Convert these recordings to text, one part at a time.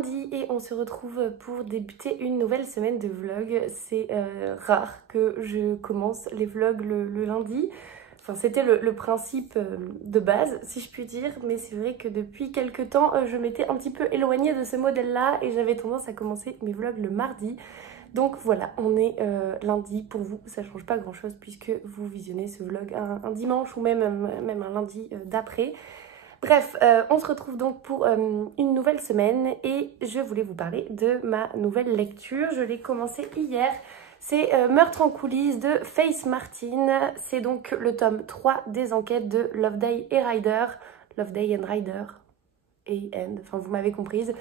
lundi et on se retrouve pour débuter une nouvelle semaine de vlog. C'est rare que je commence les vlogs le lundi. Enfin, c'était le principe de base, si je puis dire, mais c'est vrai que depuis quelques temps, je m'étais un petit peu éloignée de ce modèle-là et j'avais tendance à commencer mes vlogs le mardi. Donc voilà, on est lundi. Pour vous, ça change pas grand-chose puisque vous visionnez ce vlog un dimanche ou même un lundi d'après. Bref, on se retrouve donc pour une nouvelle semaine et je voulais vous parler de ma nouvelle lecture. Je l'ai commencée hier. C'est Meurtre en coulisses de Faith Martin. C'est donc le tome 3 des enquêtes de Loveday et Ryder. Loveday and Ryder. Enfin vous m'avez comprise.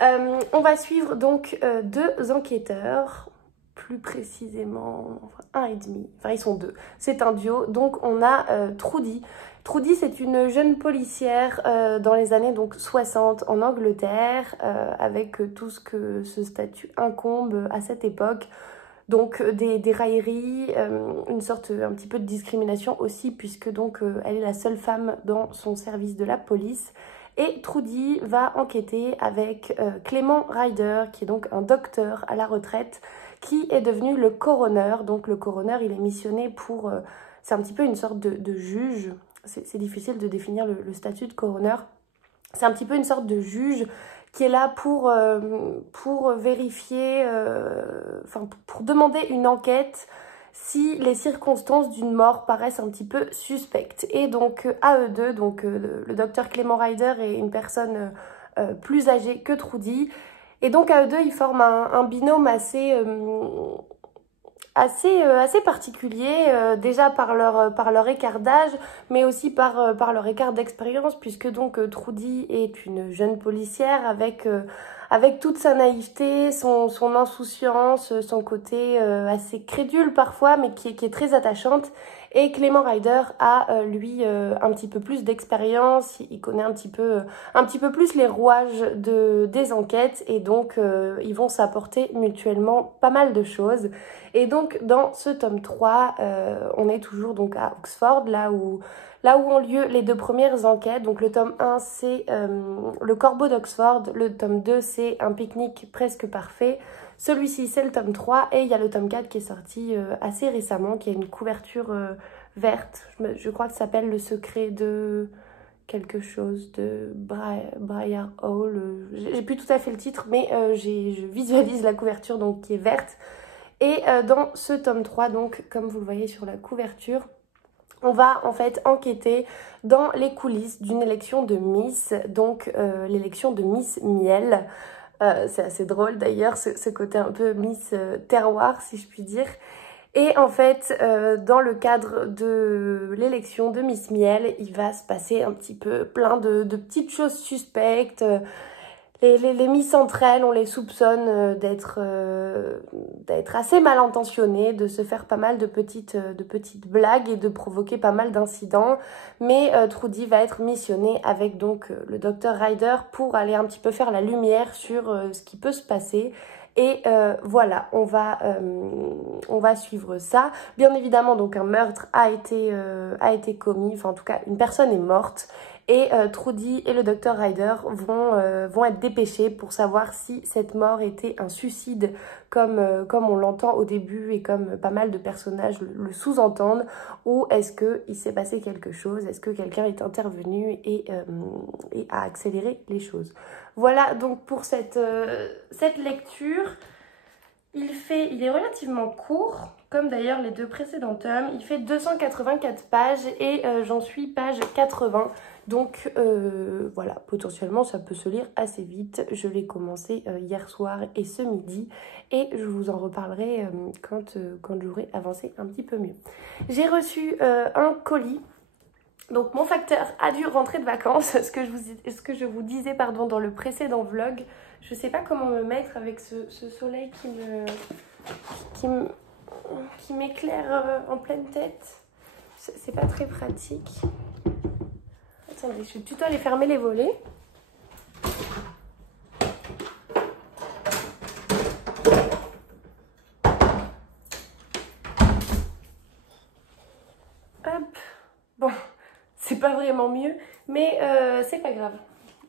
On va suivre donc deux enquêteurs, plus précisément, enfin un et demi, enfin ils sont deux. C'est un duo, donc on a Trudy. Trudy, c'est une jeune policière dans les années donc 60 en Angleterre, avec tout ce que ce statut incombe à cette époque. Donc des railleries, une sorte un petit peu de discrimination aussi, puisque donc elle est la seule femme dans son service de la police. Et Trudy va enquêter avec Clément Ryder, qui est donc un docteur à la retraite, qui est devenu le coroner. Donc le coroner, il est missionné pour... c'est un petit peu une sorte de juge. C'est difficile de définir le statut de coroner. C'est un petit peu une sorte de juge qui est là pour vérifier, pour demander une enquête si les circonstances d'une mort paraissent un petit peu suspectes. Et donc à eux deux, donc le docteur Clément Ryder est une personne plus âgée que Trudy. Et donc à eux deux, ils forment un binôme assez particulier, déjà par leur écart d'âge, mais aussi par leur écart d'expérience, puisque donc Trudy est une jeune policière avec toute sa naïveté, son insouciance, son côté assez crédule parfois, mais qui est très attachante. Et Clément Ryder a, lui, un petit peu plus d'expérience, il connaît un petit peu plus les rouages des enquêtes, et donc ils vont s'apporter mutuellement pas mal de choses. Et donc dans ce tome 3, on est toujours donc à Oxford, là où ont lieu les deux premières enquêtes. Donc le tome 1 c'est le corbeau d'Oxford, le tome 2 c'est un pique-nique presque parfait. Celui-ci c'est le tome 3 et il y a le tome 4 qui est sorti assez récemment, qui a une couverture verte. Je crois que ça s'appelle Le secret de quelque chose de Briar Hall. J'ai plus tout à fait le titre, mais je visualise la couverture donc qui est verte. Et dans ce tome 3, donc comme vous le voyez sur la couverture, on va en fait enquêter dans les coulisses d'une élection de Miss, donc l'élection de Miss Miel. C'est assez drôle d'ailleurs, ce côté un peu Miss Terroir si je puis dire. Et en fait, dans le cadre de l'élection de Miss Miel, il va se passer un petit peu plein de petites choses suspectes. Les Miss entre elles, on les soupçonne d'être assez mal intentionnées, de se faire pas mal de petites blagues et de provoquer pas mal d'incidents. Mais Trudy va être missionnée avec donc le docteur Ryder pour aller un petit peu faire la lumière sur ce qui peut se passer. Et voilà, on va suivre ça. Bien évidemment, donc un meurtre a été commis, enfin en tout cas une personne est morte. Et Trudy et le docteur Ryder vont être dépêchés pour savoir si cette mort était un suicide comme on l'entend au début et comme pas mal de personnages le sous-entendent, ou est-ce qu'il s'est passé quelque chose, est-ce que quelqu'un est intervenu et a accéléré les choses. Voilà donc pour cette lecture. Il est relativement court, comme d'ailleurs les deux précédents tomes. Il fait 284 pages et j'en suis page 80. Donc voilà, potentiellement ça peut se lire assez vite. Je l'ai commencé hier soir et ce midi et je vous en reparlerai quand j'aurai avancé un petit peu mieux. J'ai reçu un colis. Donc mon facteur a dû rentrer de vacances, ce que je vous disais pardon, dans le précédent vlog. Je sais pas comment me mettre avec ce soleil qui m'éclaire en pleine tête. C'est pas très pratique. Attendez, je vais plutôt aller fermer les volets. Hop. Bon, c'est pas vraiment mieux, mais c'est pas grave.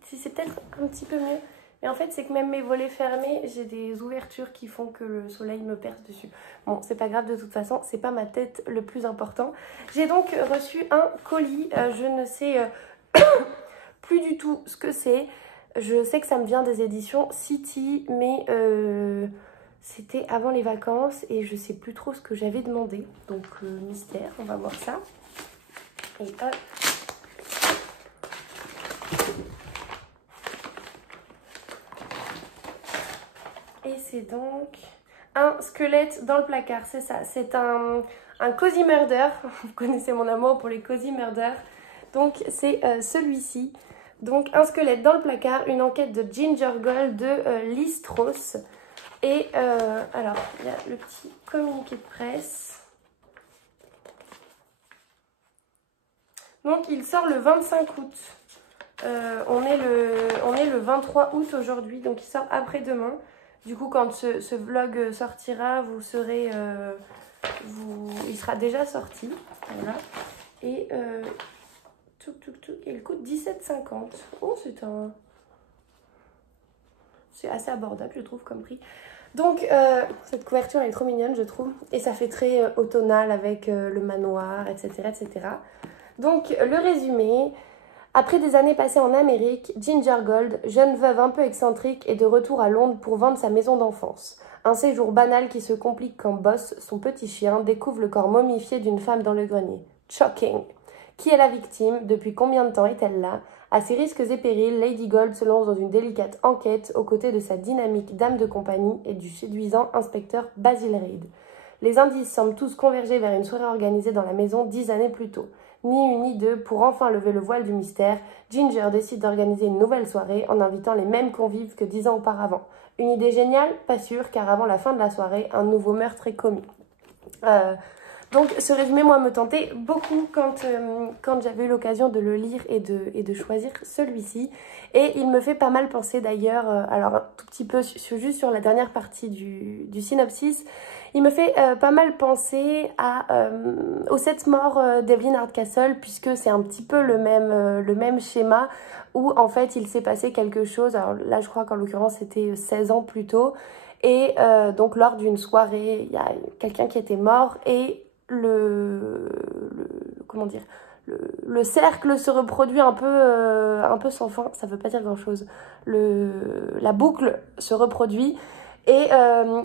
Si c'est peut-être un petit peu mieux. Et en fait, c'est que même mes volets fermés, j'ai des ouvertures qui font que le soleil me perce dessus. Bon, c'est pas grave de toute façon, c'est pas ma tête le plus important. J'ai donc reçu un colis, je ne sais plus du tout ce que c'est. Je sais que ça me vient des éditions City, mais c'était avant les vacances et je sais plus trop ce que j'avais demandé. Donc mystère, on va voir ça. Et hop. Et c'est donc un squelette dans le placard, c'est ça. C'est un Cozy Murder. Vous connaissez mon amour pour les Cozy Murder. Donc c'est celui-ci. Donc un squelette dans le placard, une enquête de Ginger Gold de Lee Strauss. Et alors, il y a le petit communiqué de presse. Donc il sort le 25 août. On est le 23 août aujourd'hui, donc il sort après-demain. Du coup, quand ce vlog sortira, vous serez, il sera déjà sorti. Voilà. Et il coûte 17,50. Oh, c'est assez abordable, je trouve, comme prix. Donc, cette couverture, elle est trop mignonne, je trouve. Et ça fait très automnal avec le manoir, etc., etc. Donc, le résumé. Après des années passées en Amérique, Ginger Gold, jeune veuve un peu excentrique, est de retour à Londres pour vendre sa maison d'enfance. Un séjour banal qui se complique quand Boss, son petit chien, découvre le corps momifié d'une femme dans le grenier. Shocking. Qui est la victime? Depuis combien de temps est-elle là? À ses risques et périls, Lady Gold se lance dans une délicate enquête aux côtés de sa dynamique dame de compagnie et du séduisant inspecteur Basil Reid. Les indices semblent tous converger vers une soirée organisée dans la maison 10 années plus tôt. Ni une ni deux, pour enfin lever le voile du mystère, Ginger décide d'organiser une nouvelle soirée en invitant les mêmes convives que 10 ans auparavant. Une idée géniale? Pas sûr, car avant la fin de la soirée, un nouveau meurtre est commis. Donc ce résumé, moi, me tentait beaucoup quand j'avais eu l'occasion de le lire et de choisir celui-ci. Et il me fait pas mal penser d'ailleurs, alors un tout petit peu juste sur la dernière partie du synopsis, il me fait pas mal penser aux 7 morts d'Evelyn Hardcastle, puisque c'est un petit peu le même schéma où en fait il s'est passé quelque chose. Alors là je crois qu'en l'occurrence c'était 16 ans plus tôt. Et donc lors d'une soirée, il y a quelqu'un qui était mort et comment dire, le cercle se reproduit un peu sans fin, ça veut pas dire grand chose. La boucle se reproduit et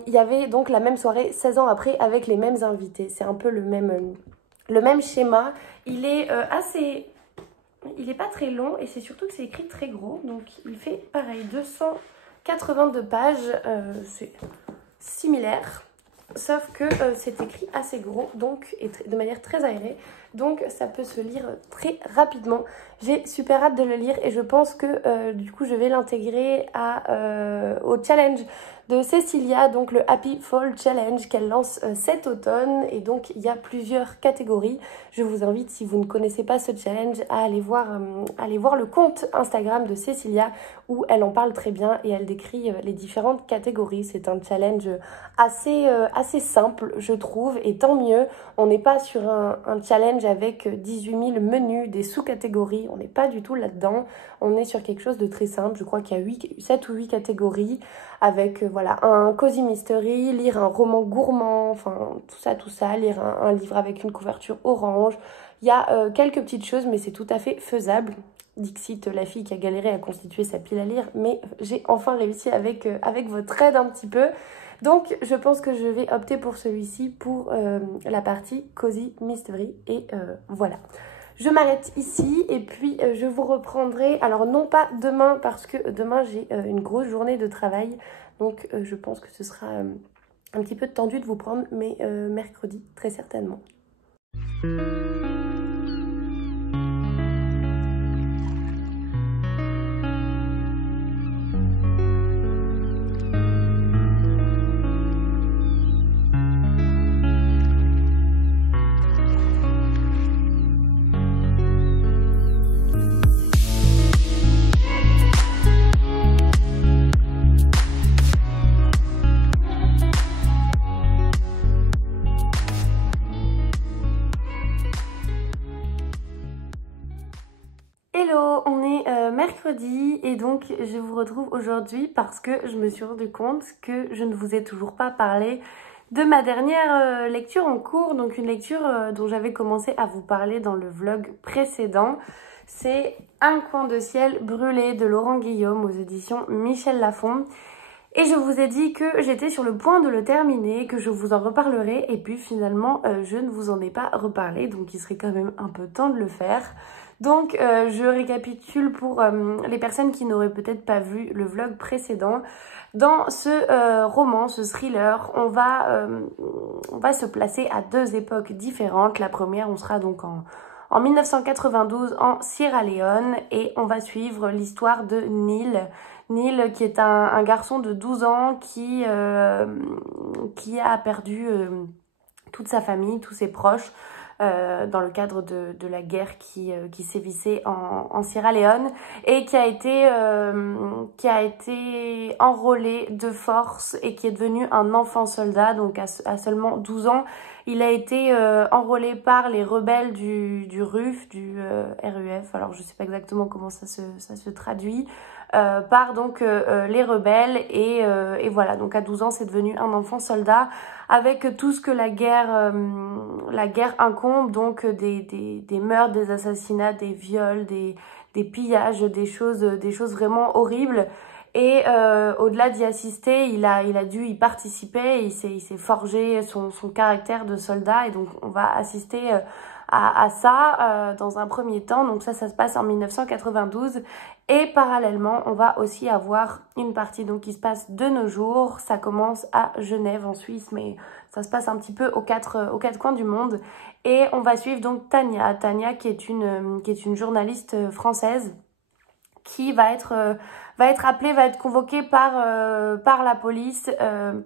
il y avait donc la même soirée 16 ans après avec les mêmes invités. C'est un peu le même schéma. Il est il est pas très long et c'est surtout que c'est écrit très gros. Donc il fait pareil, 282 pages, c'est similaire. Sauf que c'est écrit assez gros, donc et de manière très aérée, donc ça peut se lire très rapidement. J'ai super hâte de le lire et je pense que du coup je vais l'intégrer au challenge de Cécilia, donc le Happy Fall Challenge qu'elle lance cet automne. Et donc il y a plusieurs catégories. Je vous invite, si vous ne connaissez pas ce challenge, à aller voir le compte Instagram de Cécilia où elle en parle très bien et elle décrit les différentes catégories. C'est un challenge assez simple, je trouve, et tant mieux. On n'est pas sur un challenge avec 18 000 menus, des sous-catégories, on n'est pas du tout là-dedans. On est sur quelque chose de très simple. Je crois qu'il y a 7 ou 8 catégories avec voilà, un cozy mystery, lire un roman gourmand, enfin tout ça, lire un livre avec une couverture orange. Il y a quelques petites choses, mais c'est tout à fait faisable. Dixit, la fille qui a galéré à constituer sa pile à lire, mais j'ai enfin réussi avec votre aide un petit peu. Donc je pense que je vais opter pour celui-ci pour la partie Cozy Mystery et voilà. Je m'arrête ici et puis je vous reprendrai, alors non pas demain parce que demain j'ai une grosse journée de travail, donc je pense que ce sera un petit peu tendu de vous prendre, mais mercredi très certainement. et donc je vous retrouve aujourd'hui parce que je me suis rendu compte que je ne vous ai toujours pas parlé de ma dernière lecture en cours, donc une lecture dont j'avais commencé à vous parler dans le vlog précédent. C'est Un coin de ciel brûlé de Laurent Guillaume aux éditions Michel Lafon. Et je vous ai dit que j'étais sur le point de le terminer, que je vous en reparlerai, et puis finalement je ne vous en ai pas reparlé, donc il serait quand même un peu temps de le faire. Donc je récapitule pour les personnes qui n'auraient peut-être pas vu le vlog précédent. Dans ce roman, ce thriller, on va se placer à deux époques différentes. La première, on sera donc en 1992 en Sierra Leone et on va suivre l'histoire de Neil. Neil qui est un garçon de 12 ans qui a perdu toute sa famille, tous ses proches dans le cadre de la guerre qui sévissait en Sierra Leone et qui a été enrôlé de force et qui est devenu un enfant soldat, donc à seulement 12 ans. Il a été enrôlé par les rebelles du RUF, du RUF, alors je sais pas exactement comment ça se traduit, par donc les rebelles et voilà, donc à 12 ans c'est devenu un enfant soldat avec tout ce que la guerre incombe, donc des meurtres, des assassinats, des viols, des pillages, des choses vraiment horribles. Et au-delà d'y assister, il a dû y participer, il s'est forgé son caractère de soldat et donc on va assister à ça dans un premier temps. Donc ça se passe en 1992 et parallèlement on va aussi avoir une partie donc qui se passe de nos jours. Ça commence à Genève en Suisse, mais ça se passe un petit peu aux quatre coins du monde et on va suivre donc Tania qui est une journaliste française qui va être appelée, va être convoquée par la police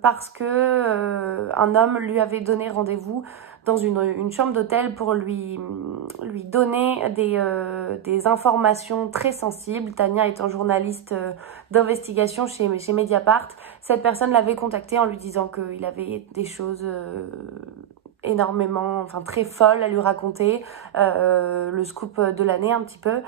parce que un homme lui avait donné rendez-vous dans une chambre d'hôtel pour lui donner des informations très sensibles. Tania étant journaliste d'investigation chez Mediapart, cette personne l'avait contacté en lui disant qu'il avait des choses très folles à lui raconter, le scoop de l'année un petit peu.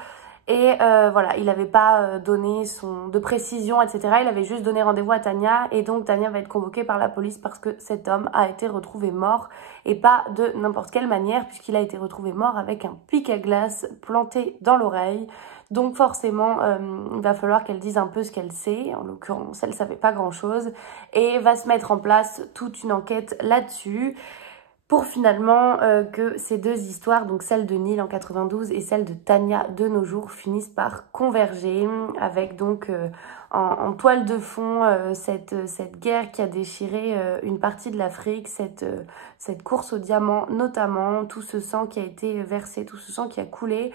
Et voilà, il n'avait pas donné de précision, etc. Il avait juste donné rendez-vous à Tania. Et donc Tania va être convoquée par la police parce que cet homme a été retrouvé mort. Et pas de n'importe quelle manière, puisqu'il a été retrouvé mort avec un pic à glace planté dans l'oreille. Donc forcément, il va falloir qu'elle dise un peu ce qu'elle sait. En l'occurrence, elle ne savait pas grand-chose. Et va se mettre en place toute une enquête là-dessus. Pour finalement que ces deux histoires, donc celle de Neil en 92 et celle de Tania de nos jours, finissent par converger avec donc en toile de fond cette guerre qui a déchiré une partie de l'Afrique, cette course au diamant notamment, tout ce sang qui a été versé, tout ce sang qui a coulé.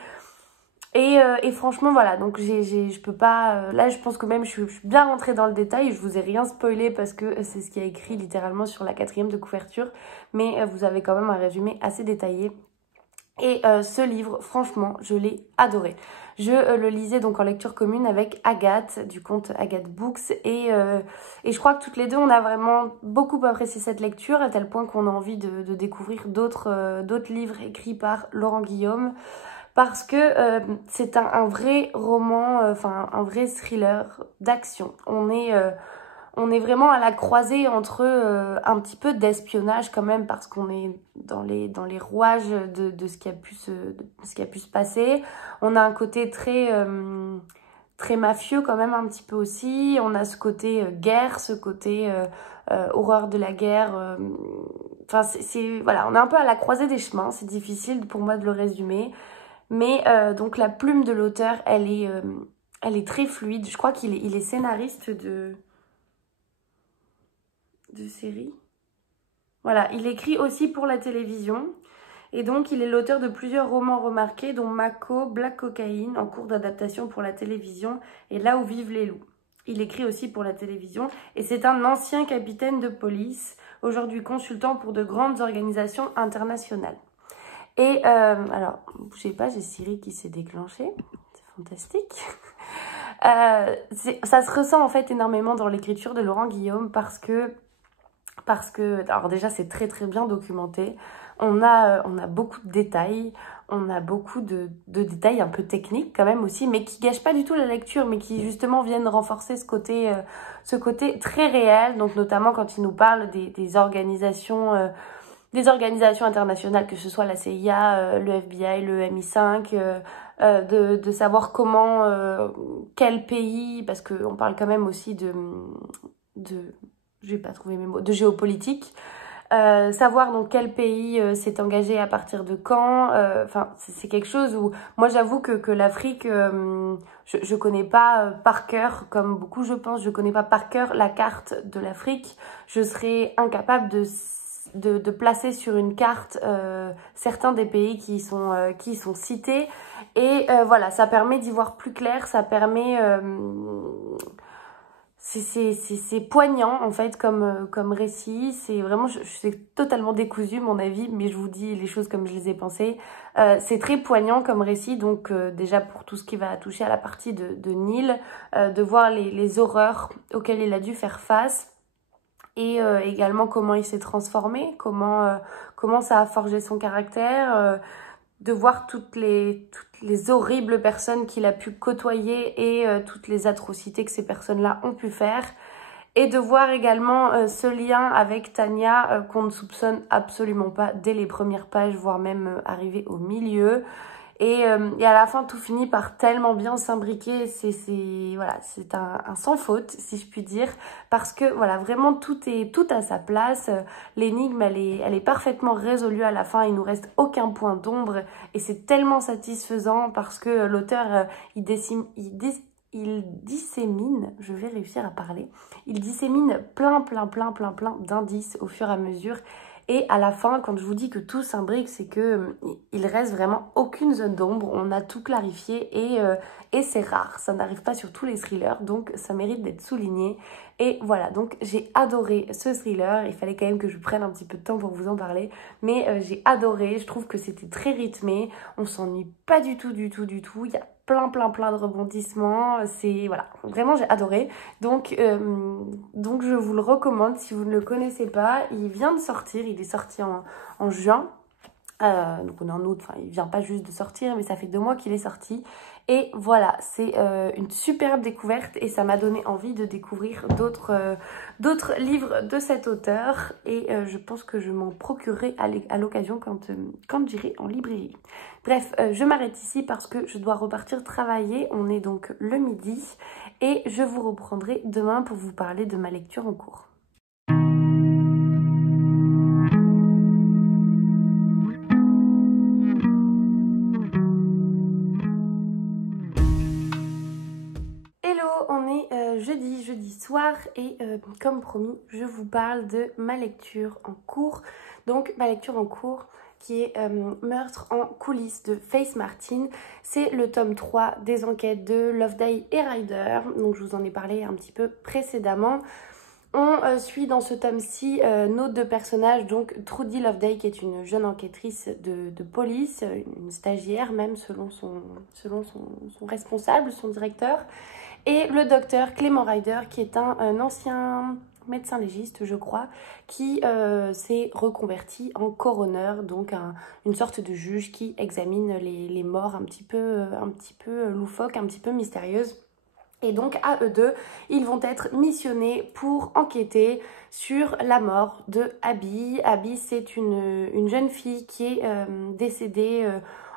Et franchement voilà, donc je peux pas, là je pense que même je suis bien rentrée dans le détail, je vous ai rien spoilé parce que c'est ce qui est écrit littéralement sur la 4e de couverture, mais vous avez quand même un résumé assez détaillé. Et ce livre, franchement, je l'ai adoré. Je le lisais donc en lecture commune avec Agathe, du compte Agathe Books, et je crois que toutes les deux, on a vraiment beaucoup apprécié cette lecture, à tel point qu'on a envie de découvrir d'autres livres écrits par Laurent Guillaume, parce que c'est un vrai roman, un vrai thriller d'action. On est vraiment à la croisée entre un petit peu d'espionnage quand même, parce qu'on est dans les rouages de ce qui a pu se passer. On a un côté très mafieux quand même un petit peu aussi. On a ce côté guerre, ce côté horreur de la guerre. Voilà, on est un peu à la croisée des chemins. C'est difficile pour moi de le résumer. Mais donc la plume de l'auteur, elle est très fluide. Je crois qu'il est scénariste de séries. Voilà, il écrit aussi pour la télévision. Et donc il est l'auteur de plusieurs romans remarqués, dont Mako, Black Cocaine, en cours d'adaptation pour la télévision, et Là où vivent les loups. Il écrit aussi pour la télévision. Et c'est un ancien capitaine de police, aujourd'hui consultant pour de grandes organisations internationales. Et alors, bougez pas, j'ai Siri qui s'est déclenchée, c'est fantastique. Ça se ressent en fait énormément dans l'écriture de Laurent Guillaume parce que alors déjà c'est très très bien documenté. On a beaucoup de détails, on a beaucoup de détails un peu techniques quand même aussi, mais qui gâchent pas du tout la lecture, mais qui justement viennent renforcer ce côté très réel. Donc notamment quand il nous parle des organisations internationales, que ce soit la CIA, le FBI, le MI5, de savoir comment, quel pays, parce qu'on parle quand même aussi je vais pas trouver mes mots, de géopolitique. Savoir dans quel pays s'est engagé à partir de quand. Enfin, c'est quelque chose où moi j'avoue que l'Afrique, je connais pas par cœur, comme beaucoup je pense, je connais pas par cœur la carte de l'Afrique. Je serais incapable de placer sur une carte certains des pays qui sont cités. Et voilà, ça permet d'y voir plus clair, ça permet... c'est poignant en fait comme récit. C'est vraiment, c'est totalement décousu mon avis, mais je vous dis les choses comme je les ai pensées. C'est très poignant comme récit, donc déjà pour tout ce qui va toucher à la partie de Nil, de voir les horreurs auxquelles il a dû faire face. Et également comment il s'est transformé, comment ça a forgé son caractère, de voir toutes les horribles personnes qu'il a pu côtoyer et toutes les atrocités que ces personnes-là ont pu faire. Et de voir également ce lien avec Tanya qu'on ne soupçonne absolument pas dès les premières pages, voire même arriver au milieu. Et à la fin, tout finit par tellement bien s'imbriquer. Voilà, c'est un sans faute, si je puis dire. Parce que, voilà, vraiment, tout à sa place. L'énigme, elle est parfaitement résolue à la fin. Il nous reste aucun point d'ombre. Et c'est tellement satisfaisant parce que l'auteur, il dissémine, je vais réussir à parler, il dissémine plein d'indices au fur et à mesure. Et à la fin, quand je vous dis que tout s'imbrique, c'est que il reste vraiment aucune zone d'ombre. On a tout clarifié et c'est rare. Ça n'arrive pas sur tous les thrillers, donc ça mérite d'être souligné. Et voilà, donc j'ai adoré ce thriller. Il fallait quand même que je prenne un petit peu de temps pour vous en parler. Mais j'ai adoré. Je trouve que c'était très rythmé. On s'ennuie pas du tout. Il y a plein de rebondissements. C'est voilà, vraiment j'ai adoré. Donc je vous le recommande si vous ne le connaissez pas. Il vient de sortir, il est sorti en juin. Donc on est en août, enfin il vient pas juste de sortir, mais ça fait 2 mois qu'il est sorti. Et voilà, c'est une superbe découverte et ça m'a donné envie de découvrir d'autres livres de cet auteur. Et je pense que je m'en procurerai à l'occasion quand j'irai en librairie. Bref, je m'arrête ici parce que je dois repartir travailler. On est donc le midi et je vous reprendrai demain pour vous parler de ma lecture en cours. On est jeudi soir et comme promis, je vous parle de ma lecture en cours. Donc ma lecture en cours qui est Meurtre en coulisses de Faith Martin. C'est le tome 3 des enquêtes de Loveday et Ryder. Donc je vous en ai parlé un petit peu précédemment. On suit dans ce tome-ci nos 2 personnages, donc Trudy Loveday qui est une jeune enquêtrice de police, une stagiaire même selon son responsable, son directeur. Et le docteur Clément Ryder, qui est un ancien médecin légiste, je crois, qui s'est reconverti en coroner, donc une sorte de juge qui examine les morts un petit peu loufoques, un petit peu mystérieuses. Et donc à eux deux, ils vont être missionnés pour enquêter sur la mort de Abby. Abby, c'est une jeune fille qui est décédée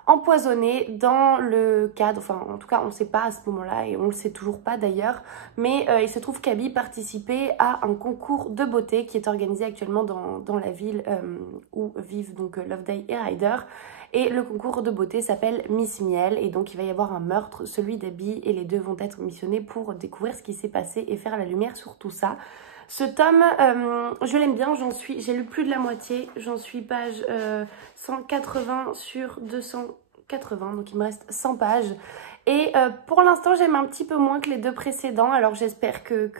empoisonnée dans le cadre, enfin en tout cas on ne sait pas à ce moment-là et on ne le sait toujours pas d'ailleurs, mais il se trouve qu'Abby participait à un concours de beauté qui est organisé actuellement dans la ville où vivent donc Loveday et Ryder. Et le concours de beauté s'appelle Miss Miel et donc il va y avoir un meurtre, celui d'Abby, et les 2 vont être missionnés pour découvrir ce qui s'est passé et faire la lumière sur tout ça. Ce tome, je l'aime bien, j'ai lu plus de la moitié, j'en suis page 180 sur 280, donc il me reste 100 pages. Et pour l'instant, j'aime un petit peu moins que les 2 précédents, alors j'espère que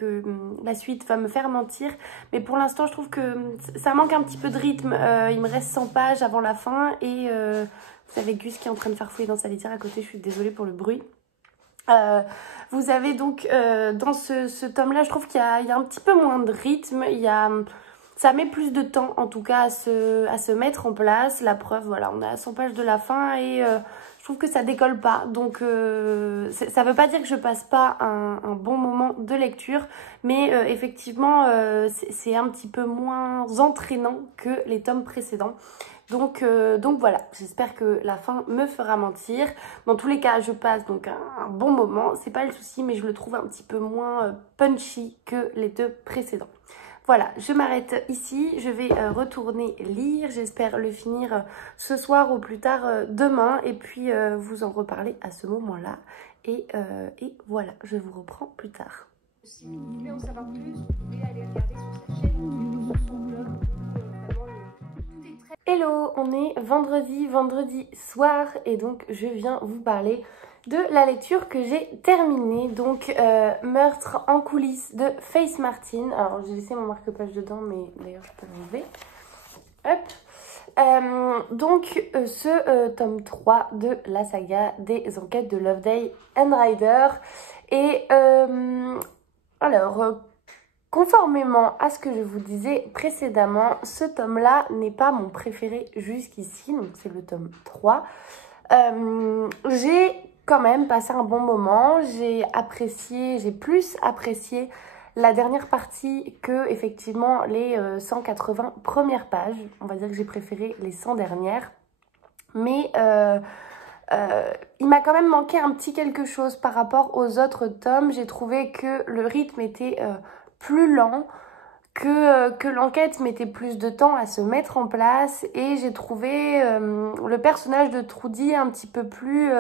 la suite va me faire mentir. Mais pour l'instant, je trouve que ça manque un petit peu de rythme. Il me reste 100 pages avant la fin et vous avez Gus qui est en train de farfouiller dans sa litière à côté, je suis désolée pour le bruit. Vous avez donc dans ce tome-là, je trouve qu'il y a un petit peu moins de rythme, il y a Ça met plus de temps en tout cas à se mettre en place. La preuve, voilà, on est à 100 pages de la fin et je trouve que ça décolle pas. Donc ça veut pas dire que je passe pas un bon moment de lecture, mais effectivement c'est un petit peu moins entraînant que les tomes précédents. Donc voilà, j'espère que la fin me fera mentir. Dans tous les cas, je passe donc un bon moment, c'est pas le souci, mais je le trouve un petit peu moins punchy que les deux précédents. Voilà, je m'arrête ici, je vais retourner lire, j'espère le finir ce soir ou plus tard demain et puis vous en reparler à ce moment-là. Et voilà, je vous reprends plus tard. Si vous voulez en savoir plus, vous pouvez aller regarder sur sa chaîne, sur son blog, vraiment tout est très... Hello, on est vendredi soir et donc je viens vous parler de la lecture que j'ai terminée, donc Meurtre en coulisses de Faith Martin. Alors j'ai laissé mon marque-page dedans, mais d'ailleurs je peux l'enlever. Hop. Ce tome 3 de la saga des enquêtes de Loveday and Ryder. Et conformément à ce que je vous disais précédemment, ce tome-là n'est pas mon préféré jusqu'ici, donc c'est le tome 3. J'ai quand même passé un bon moment, j'ai plus apprécié la dernière partie que effectivement les 180 premières pages. On va dire que j'ai préféré les 100 dernières, mais il m'a quand même manqué un petit quelque chose par rapport aux autres tomes. J'ai trouvé que le rythme était plus lent, que l'enquête mettait plus de temps à se mettre en place et j'ai trouvé le personnage de Trudy un petit peu plus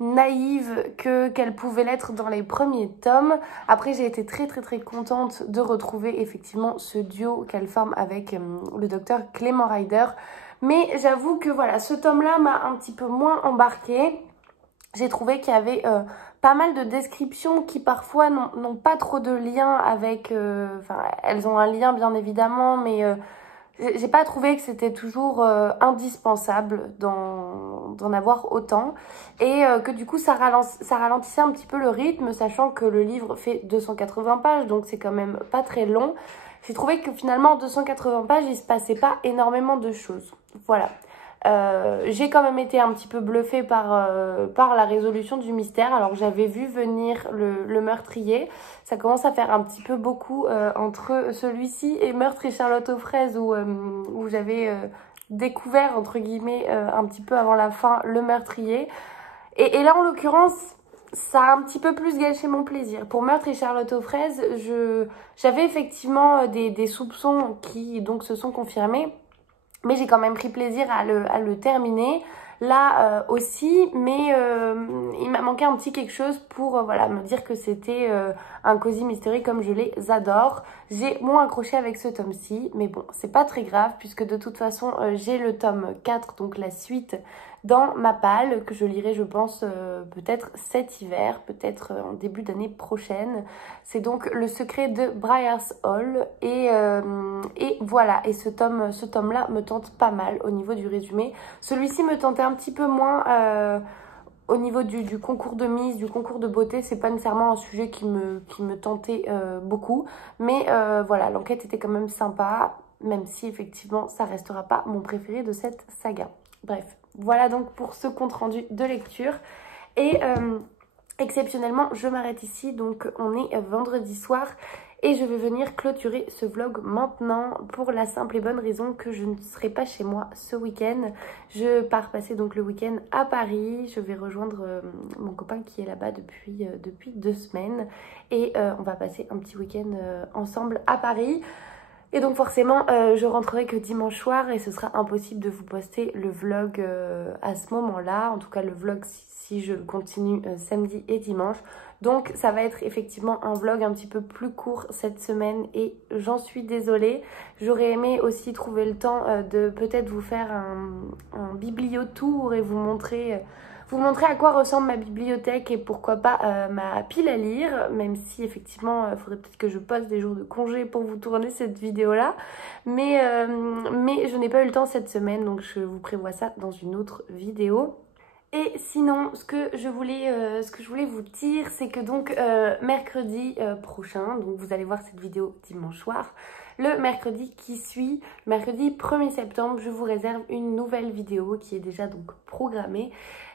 naïve qu'elle pouvait l'être dans les premiers tomes. Après, j'ai été très contente de retrouver effectivement ce duo qu'elle forme avec le docteur Clément Ryder. Mais j'avoue que voilà, ce tome-là m'a un petit peu moins embarquée. J'ai trouvé qu'il y avait pas mal de descriptions qui parfois n'ont pas trop de lien avec... Enfin, elles ont un lien bien évidemment, mais j'ai pas trouvé que c'était toujours indispensable d'en avoir autant. Et que du coup, ça ralentissait un petit peu le rythme, sachant que le livre fait 280 pages, donc c'est quand même pas très long. J'ai trouvé que finalement, en 280 pages, il se passait pas énormément de choses. Voilà. J'ai quand même été un petit peu bluffée par la résolution du mystère. Alors j'avais vu venir le meurtrier. Ça commence à faire un petit peu beaucoup entre celui-ci et Meurtre et Charlotte aux fraises où j'avais découvert entre guillemets un petit peu avant la fin le meurtrier. Et là en l'occurrence ça a un petit peu plus gâché mon plaisir. Pour Meurtre et Charlotte aux fraises, j'avais effectivement des soupçons qui donc se sont confirmés. Mais j'ai quand même pris plaisir à le terminer. Là aussi, mais il m'a manqué un petit quelque chose pour voilà, me dire que c'était un cosy mystery comme je les adore. J'ai moins accroché avec ce tome-ci, mais bon, c'est pas très grave puisque de toute façon, j'ai le tome 4, donc la suite, dans ma palle, que je lirai, je pense, peut-être cet hiver, peut-être en début d'année prochaine. C'est donc Le secret de Briar's Hall. Et voilà, et ce tome-là me tente pas mal au niveau du résumé. Celui-ci me tentait un petit peu moins au niveau du concours de mise, du concours de beauté. C'est pas nécessairement un sujet qui me tentait beaucoup. Mais voilà, l'enquête était quand même sympa, même si effectivement ça restera pas mon préféré de cette saga. Bref, voilà donc pour ce compte rendu de lecture. Et exceptionnellement, je m'arrête ici, donc on est vendredi soir. Et je vais venir clôturer ce vlog maintenant pour la simple et bonne raison que je ne serai pas chez moi ce week-end. Je pars passer donc le week-end à Paris. Je vais rejoindre mon copain qui est là-bas depuis 2 semaines. Et on va passer un petit week-end ensemble à Paris. Et donc forcément, je rentrerai que dimanche soir et ce sera impossible de vous poster le vlog à ce moment-là. En tout cas, le vlog si je continue samedi et dimanche. Donc ça va être effectivement un vlog un petit peu plus court cette semaine et j'en suis désolée. J'aurais aimé aussi trouver le temps de peut-être vous faire un bibliotour et vous montrer à quoi ressemble ma bibliothèque et pourquoi pas ma pile à lire, même si effectivement il faudrait peut-être que je poste des jours de congé pour vous tourner cette vidéo-là. Mais je n'ai pas eu le temps cette semaine, donc je vous prévois ça dans une autre vidéo. Et sinon, ce que je voulais vous dire, c'est que donc mercredi prochain, donc vous allez voir cette vidéo dimanche soir, le mercredi qui suit, mercredi 1er septembre, je vous réserve une nouvelle vidéo qui est déjà donc programmée,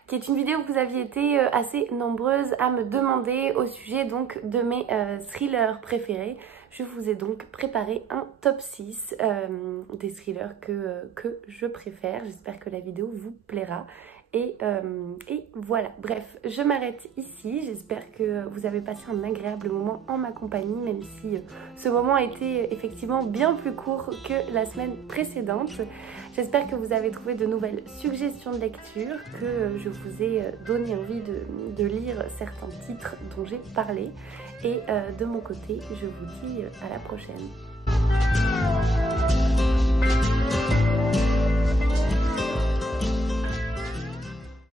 qui est une vidéo que vous aviez été assez nombreuses à me demander au sujet donc de mes thrillers préférés. Je vous ai donc préparé un top 6 des thrillers que je préfère. J'espère que la vidéo vous plaira. Et voilà, bref, je m'arrête ici. J'espère que vous avez passé un agréable moment en ma compagnie, même si ce moment a été effectivement bien plus court que la semaine précédente. J'espère que vous avez trouvé de nouvelles suggestions de lecture, que je vous ai donné envie de lire certains titres dont j'ai parlé. Et de mon côté, je vous dis à la prochaine.